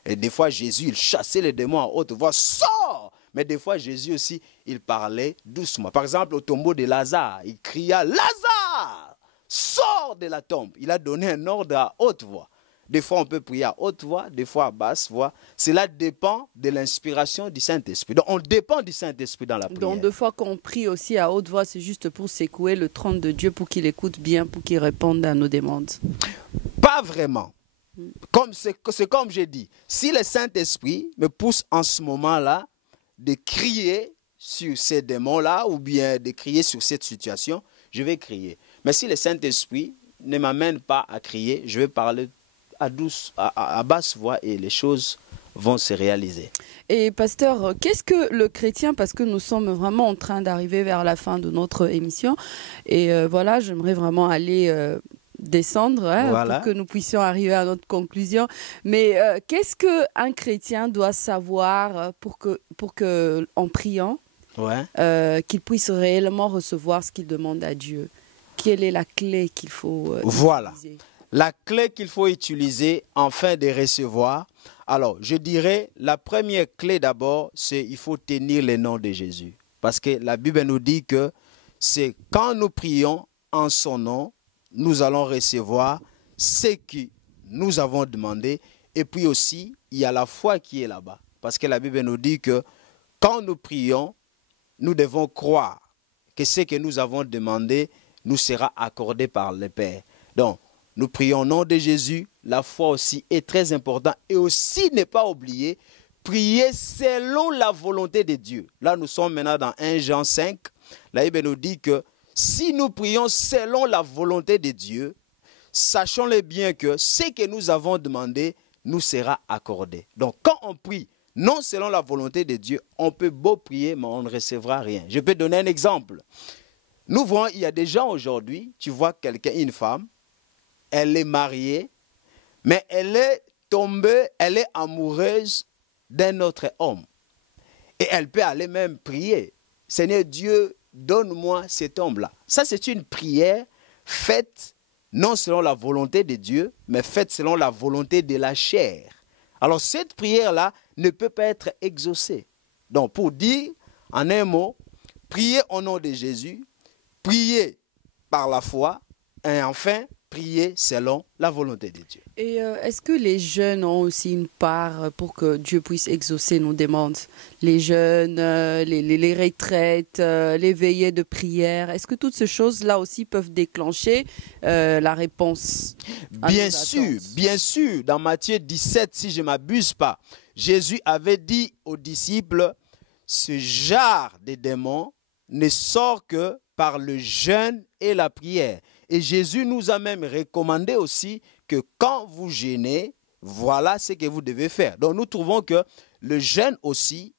Et des fois, Jésus, il chassait les démons à haute voix. Sors! Mais des fois, Jésus aussi, il parlait doucement. Par exemple, au tombeau de Lazare, il cria, Lazare, sors de la tombe. Il a donné un ordre à haute voix. Des fois, on peut prier à haute voix, des fois à basse voix. Cela dépend de l'inspiration du Saint-Esprit. Donc, on dépend du Saint-Esprit dans la prière. Donc, deux fois qu'on prie aussi à haute voix, c'est juste pour secouer le trône de Dieu, pour qu'il écoute bien, pour qu'il réponde à nos demandes. Pas vraiment. C'est comme j'ai dit. Si le Saint-Esprit me pousse en ce moment-là de crier sur ces démons-là ou bien de crier sur cette situation, je vais crier. Mais si le Saint-Esprit ne m'amène pas à crier, je vais parler à basse voix et les choses vont se réaliser. Et pasteur, qu'est-ce que le chrétien, parce que nous sommes vraiment en train d'arriver vers la fin de notre émission, et voilà, j'aimerais vraiment aller descendre pour que nous puissions arriver à notre conclusion. Mais qu'est-ce qu'un chrétien doit savoir pour que en priant, qu'il puisse réellement recevoir ce qu'il demande à Dieu? Quelle est la clé qu'il faut utiliser? La clé qu'il faut utiliser afin de recevoir. Alors, je dirais, la première clé d'abord, c'est qu'il faut tenir le nom de Jésus. Parce que la Bible nous dit que c'est quand nous prions en son nom, nous allons recevoir ce que nous avons demandé. Et puis aussi, il y a la foi qui est là-bas. Parce que la Bible nous dit que quand nous prions, nous devons croire que ce que nous avons demandé nous sera accordé par le Père. Donc, nous prions au nom de Jésus. La foi aussi est très importante. Et aussi, ne pas oublier prier selon la volonté de Dieu. Là, nous sommes maintenant dans 1 Jean 5. La Bible nous dit que si nous prions selon la volonté de Dieu, sachons-le bien que ce que nous avons demandé nous sera accordé. Donc, quand on prie non selon la volonté de Dieu, on peut beau prier, mais on ne recevra rien. Je peux donner un exemple. Nous voyons, il y a des gens aujourd'hui, tu vois quelqu'un, une femme, elle est mariée, mais elle est tombée, elle est amoureuse d'un autre homme. Et elle peut aller même prier. Seigneur Dieu, donne-moi cet homme-là. Ça, c'est une prière faite non selon la volonté de Dieu, mais faite selon la volonté de la chair. Alors, cette prière-là ne peut pas être exaucée. Donc, pour dire, en un mot, prier au nom de Jésus, prier par la foi, et enfin, prier selon la volonté de Dieu. Et est-ce que les jeunes ont aussi une part pour que Dieu puisse exaucer nos demandes? Les jeunes, les retraites, les veillées de prière, est-ce que toutes ces choses-là aussi peuvent déclencher la réponse à Bien nos sûr, attentes? bien sûr. Dans Matthieu 17, si je ne m'abuse pas, Jésus avait dit aux disciples, ce genre de démons ne sort que par le jeûne et la prière. Et Jésus nous a même recommandé aussi que quand vous jeûnez, voilà ce que vous devez faire. Donc nous trouvons que le jeûne aussi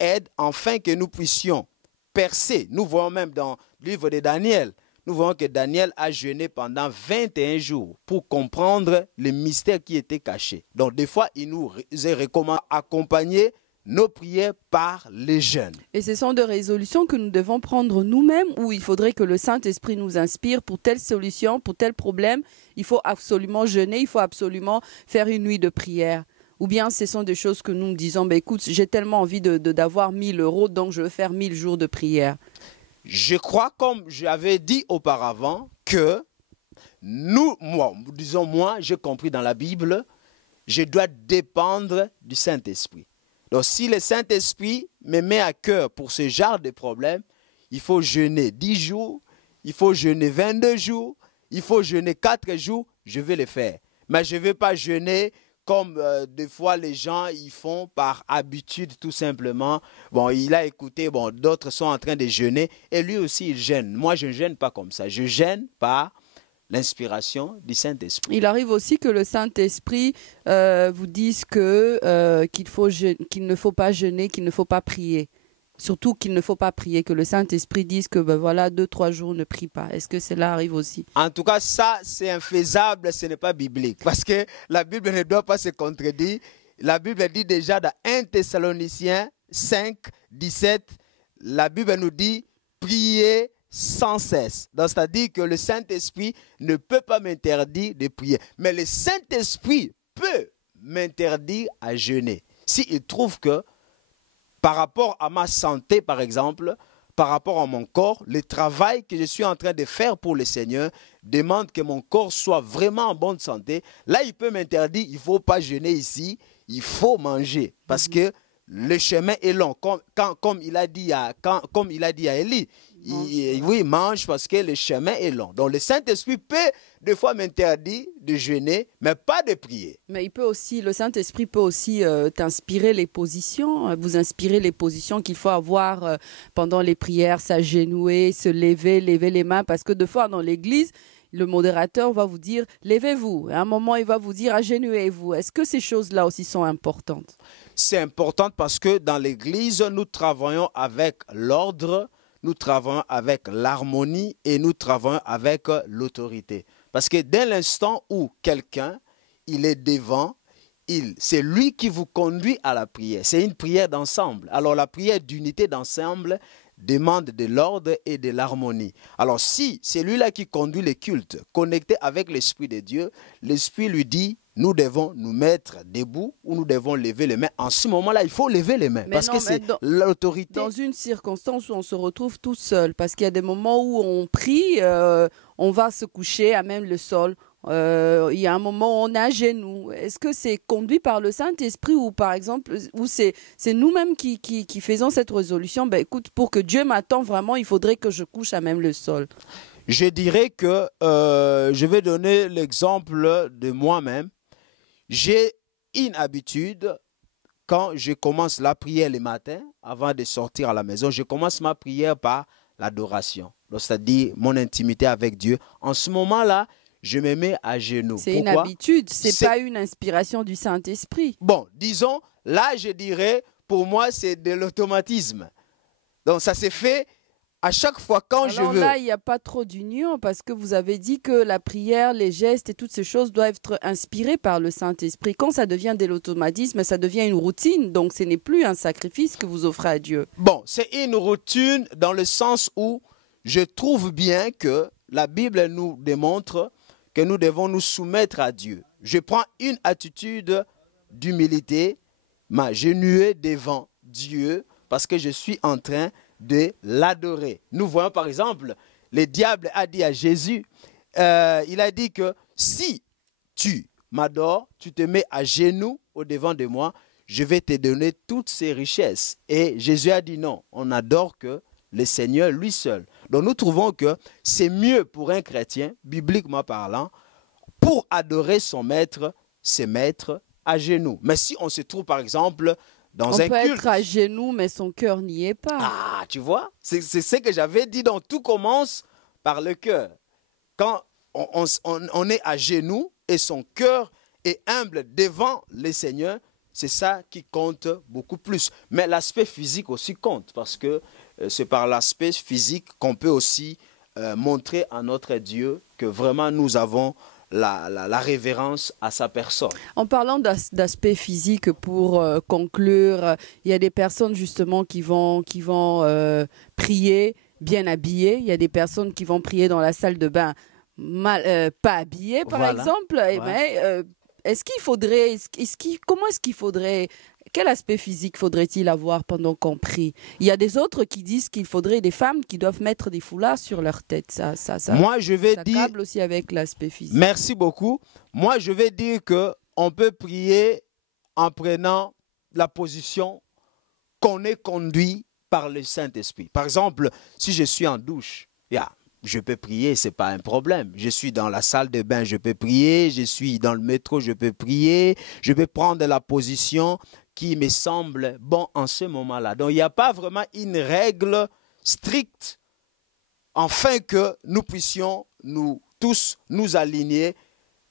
aide afin que nous puissions percer. Nous voyons même dans le livre de Daniel, nous voyons que Daniel a jeûné pendant 21 jours pour comprendre le mystère qui était caché. Donc des fois, il nous est recommandé d'accompagner nos prières par les jeûnes. Et ce sont des résolutions que nous devons prendre nous-mêmes ou il faudrait que le Saint-Esprit nous inspire pour telle solution, pour tel problème. Il faut absolument jeûner, il faut absolument faire une nuit de prière. Ou bien ce sont des choses que nous disons, ben, écoute, j'ai tellement envie d'avoir 1 000 €, donc je veux faire 1 000 jours de prière. Je crois, comme j'avais dit auparavant, que moi, j'ai compris dans la Bible, je dois dépendre du Saint-Esprit. Donc, si le Saint-Esprit me met à cœur pour ce genre de problème, il faut jeûner 10 jours, il faut jeûner 22 jours, il faut jeûner 4 jours, je vais le faire. Mais je ne vais pas jeûner comme des fois les gens ils font par habitude tout simplement. Bon, il a écouté, bon, d'autres sont en train de jeûner et lui aussi il jeûne. Moi, je ne jeûne pas comme ça. Je jeûne par l'inspiration du Saint-Esprit. Il arrive aussi que le Saint-Esprit vous dise qu'il ne faut pas jeûner, qu'il ne faut pas prier. Surtout qu'il ne faut pas prier, que le Saint-Esprit dise que ben voilà, 2-3 jours ne prie pas. Est-ce que cela arrive aussi? En tout cas, ça, c'est infaisable, ce n'est pas biblique. Parce que la Bible ne doit pas se contredire. La Bible dit déjà dans 1 Thessaloniciens 5, 17, la Bible nous dit « priez sans cesse ». Donc, c'est-à-dire que le Saint-Esprit ne peut pas m'interdire de prier. Mais le Saint-Esprit peut m'interdire à jeûner. S'il trouve que par rapport à ma santé, par exemple, par rapport à mon corps, le travail que je suis en train de faire pour le Seigneur demande que mon corps soit vraiment en bonne santé. Là, il peut m'interdire, il ne faut pas jeûner ici, il faut manger. Parce que le chemin est long. Comme il a dit à Élie, il mange parce que le chemin est long. Donc le Saint-Esprit peut des fois m'interdire de jeûner, mais pas de prier. Mais il peut aussi, le Saint-Esprit peut aussi t'inspirer les positions, vous inspirer les positions qu'il faut avoir pendant les prières, s'agenouiller, se lever les mains, parce que des fois dans l'église, le modérateur va vous dire « levez-vous ». À un moment, il va vous dire « agenouillez-vous ». Est-ce que ces choses-là aussi sont importantes? C'est important parce que dans l'église, nous travaillons avec l'ordre, nous travaillons avec l'harmonie et nous travaillons avec l'autorité. Parce que dès l'instant où quelqu'un, il est devant, c'est lui qui vous conduit à la prière. C'est une prière d'ensemble. Alors la prière d'unité d'ensemble demande de l'ordre et de l'harmonie. Alors si c'est lui-là qui conduit le culte, connecté avec l'Esprit de Dieu, l'Esprit lui dit, nous devons nous mettre debout ou nous devons lever les mains. En ce moment-là, il faut lever les mains parce que c'est l'autorité. Dans une circonstance où on se retrouve tout seul, parce qu'il y a des moments où on prie, on va se coucher à même le sol. Il y a un moment où on est à genoux. Est-ce que c'est conduit par le Saint-Esprit ou par exemple, ou c'est nous-mêmes qui faisons cette résolution? Ben écoute, pour que Dieu m'attende vraiment, il faudrait que je couche à même le sol. Je dirais que je vais donner l'exemple de moi-même. J'ai une habitude, quand je commence la prière le matin, avant de sortir à la maison, je commence ma prière par l'adoration. C'est-à-dire mon intimité avec Dieu. En ce moment-là, je me mets à genoux. C'est une habitude, c'est pas une inspiration du Saint-Esprit. Bon, disons, là, je dirais, pour moi, c'est de l'automatisme. Donc, ça s'est fait à chaque fois quand je veux. Alors là, il n'y a pas trop d'union parce que vous avez dit que la prière, les gestes et toutes ces choses doivent être inspirées par le Saint-Esprit. Quand ça devient de l'automatisme, ça devient une routine. Donc, ce n'est plus un sacrifice que vous offrez à Dieu. Bon, c'est une routine dans le sens où je trouve bien que la Bible nous démontre que nous devons nous soumettre à Dieu. Je prends une attitude d'humilité, m'agenouiller devant Dieu parce que je suis en train de l'adorer. Nous voyons par exemple, le diable a dit à Jésus, il a dit que si tu m'adores, tu te mets à genoux au-devant de moi, je vais te donner toutes ces richesses. Et Jésus a dit non, on n'adore que le Seigneur lui seul. Donc nous trouvons que c'est mieux pour un chrétien, bibliquement parlant, pour adorer son maître, se mettre à genoux. Mais si on se trouve par exemple dans un culte... On peut être à genoux, mais son cœur n'y est pas. Ah, tu vois, c'est ce que j'avais dit. Donc tout commence par le cœur. Quand on est à genoux et son cœur est humble devant le Seigneur, c'est ça qui compte beaucoup plus. Mais l'aspect physique aussi compte parce que c'est par l'aspect physique qu'on peut aussi montrer à notre Dieu que vraiment nous avons la révérence à sa personne. En parlant d'aspect physique, pour conclure, il y a des personnes justement qui vont prier bien habillées. Il y a des personnes qui vont prier dans la salle de bain pas habillées, par exemple. Ouais. Mais, est-ce qu'il faudrait, comment est-ce qu'il faudrait, quel aspect physique faudrait-il avoir pendant qu'on prie? Il y a des autres qui disent qu'il faudrait des femmes qui doivent mettre des foulards sur leur tête. Moi, je vais dire... câble aussi avec l'aspect physique. Merci beaucoup. Moi, je vais dire qu'on peut prier en prenant la position qu'on est conduit par le Saint-Esprit. Par exemple, si je suis en douche, je peux prier, ce n'est pas un problème. Je suis dans la salle de bain, je peux prier. Je suis dans le métro, je peux prier. Je peux prendre la position qui me semble bon en ce moment-là. Donc, il n'y a pas vraiment une règle stricte afin que nous puissions nous tous nous aligner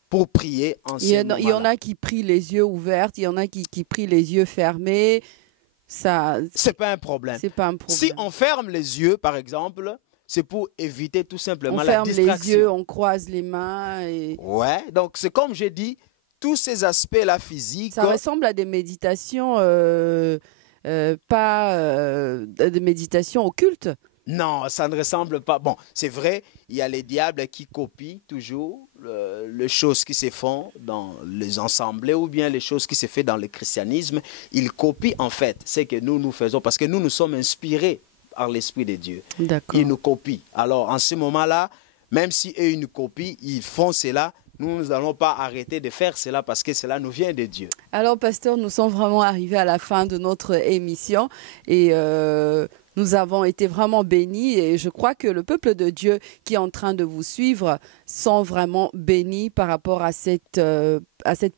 pour prier en ce moment-là. Il y en a qui prient les yeux ouverts, il y en a qui prient les yeux fermés. C'est pas un problème. C'est pas un problème. Si on ferme les yeux, par exemple, c'est pour éviter tout simplement la distraction. On ferme les yeux, on croise les mains. Ouais, donc c'est comme j'ai dit, tous ces aspects-là physiques... Ça ressemble à des méditations, pas des méditations occultes. Non, ça ne ressemble pas. Bon, c'est vrai, il y a les diables qui copient toujours les choses qui se font dans les assemblées ou bien les choses qui se font dans le christianisme. Ils copient en fait ce que nous faisons parce que nous sommes inspirés par l'Esprit de Dieu. Ils nous copient. Alors, en ce moment-là, même si eux, ils nous copient, ils font cela, nous n'allons pas arrêter de faire cela parce que cela nous vient de Dieu. Alors, pasteur, nous sommes vraiment arrivés à la fin de notre émission et nous avons été vraiment bénis et je crois que le peuple de Dieu qui est en train de vous suivre sont vraiment bénis par rapport à cette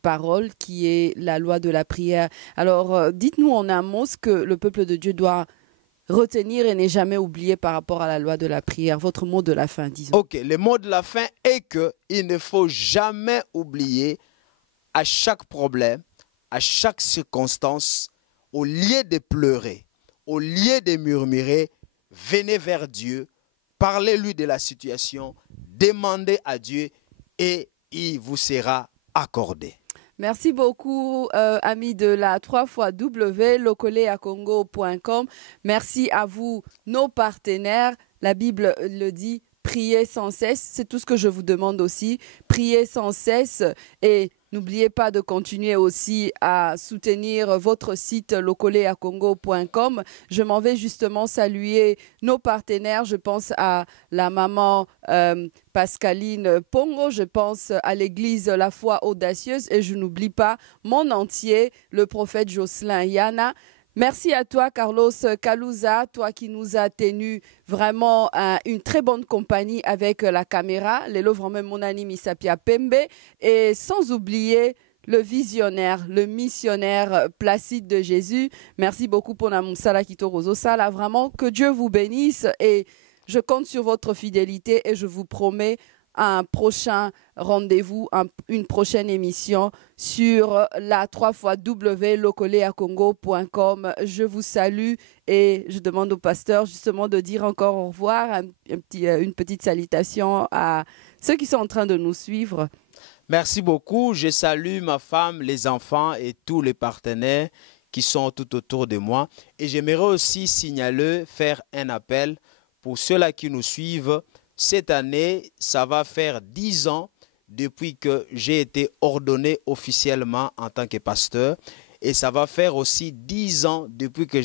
parole qui est la loi de la prière. Alors, dites-nous en un mot ce que le peuple de Dieu doit retenir et n'est jamais oublié par rapport à la loi de la prière. Votre mot de la fin, disons. Ok, le mot de la fin est qu'il ne faut jamais oublier à chaque problème, à chaque circonstance, au lieu de pleurer, au lieu de murmurer, venez vers Dieu, parlez-lui de la situation, demandez à Dieu et il vous sera accordé. Merci beaucoup, amis de la 3xW, locoleacongo.com. Merci à vous, nos partenaires. La Bible le dit, priez sans cesse. C'est tout ce que je vous demande aussi. Priez sans cesse et n'oubliez pas de continuer aussi à soutenir votre site locoleacongo.com. Je m'en vais justement saluer nos partenaires. Je pense à la maman Pascaline Pongo. Je pense à l'église La Foi Audacieuse. Et je n'oublie pas mon entier, le prophète Jocelyn Yana. Merci à toi, Carlos Kalouza, toi qui nous as tenu vraiment une très bonne compagnie avec la caméra. Lelo vraiment mon ami Misapia Pembe. Et sans oublier le visionnaire, le missionnaire Placide de Jésus. Merci beaucoup pour Namusala Kitorozo Sala. Vraiment, que Dieu vous bénisse et je compte sur votre fidélité et je vous promets un prochain rendez-vous, une prochaine émission sur la 3xw.locoleacongo.com. Je vous salue et je demande au pasteur justement de dire encore au revoir, une petite salutation à ceux qui sont en train de nous suivre. Merci beaucoup. Je salue ma femme, les enfants et tous les partenaires qui sont tout autour de moi. Et j'aimerais aussi signaler, faire un appel pour ceux-là qui nous suivent. Cette année, ça va faire 10 ans depuis que j'ai été ordonné officiellement en tant que pasteur. Et ça va faire aussi 10 ans depuis que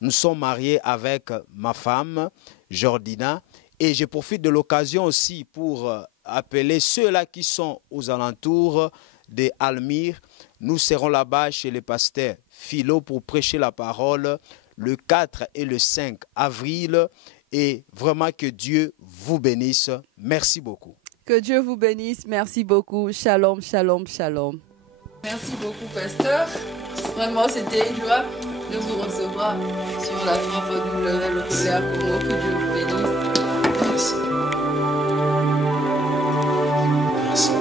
nous sommes mariés avec ma femme, Jordina. Et je profite de l'occasion aussi pour appeler ceux-là qui sont aux alentours de Almir. Nous serons là-bas chez le pasteur Philo pour prêcher la parole le 4 et le 5 avril. Et vraiment que Dieu vous bénisse. Merci beaucoup. Que Dieu vous bénisse. Merci beaucoup. Shalom, shalom, shalom. Merci beaucoup, pasteur. Vraiment, c'était une joie de vous recevoir sur la 3xw.locoleacongo. Que Dieu vous bénisse. Merci. Merci.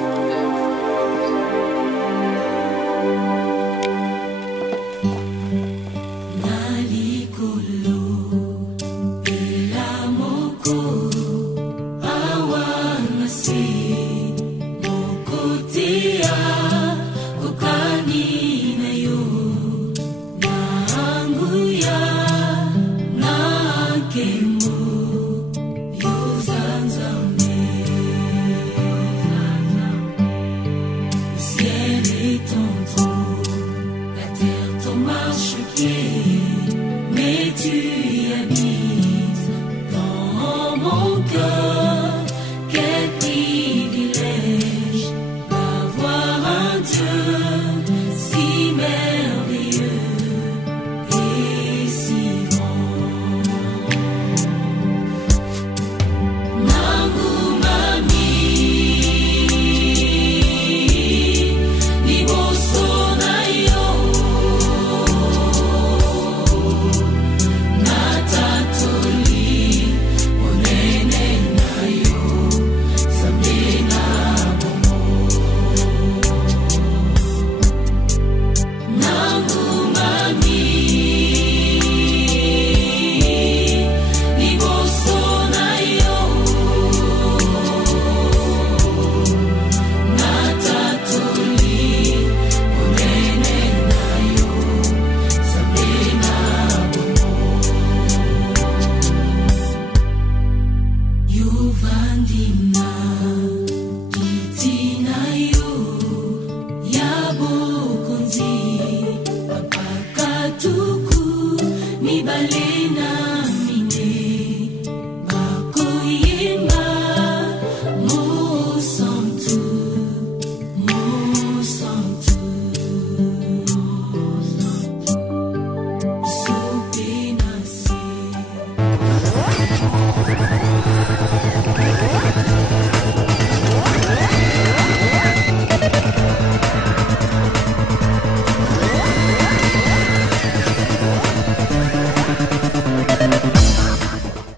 Bali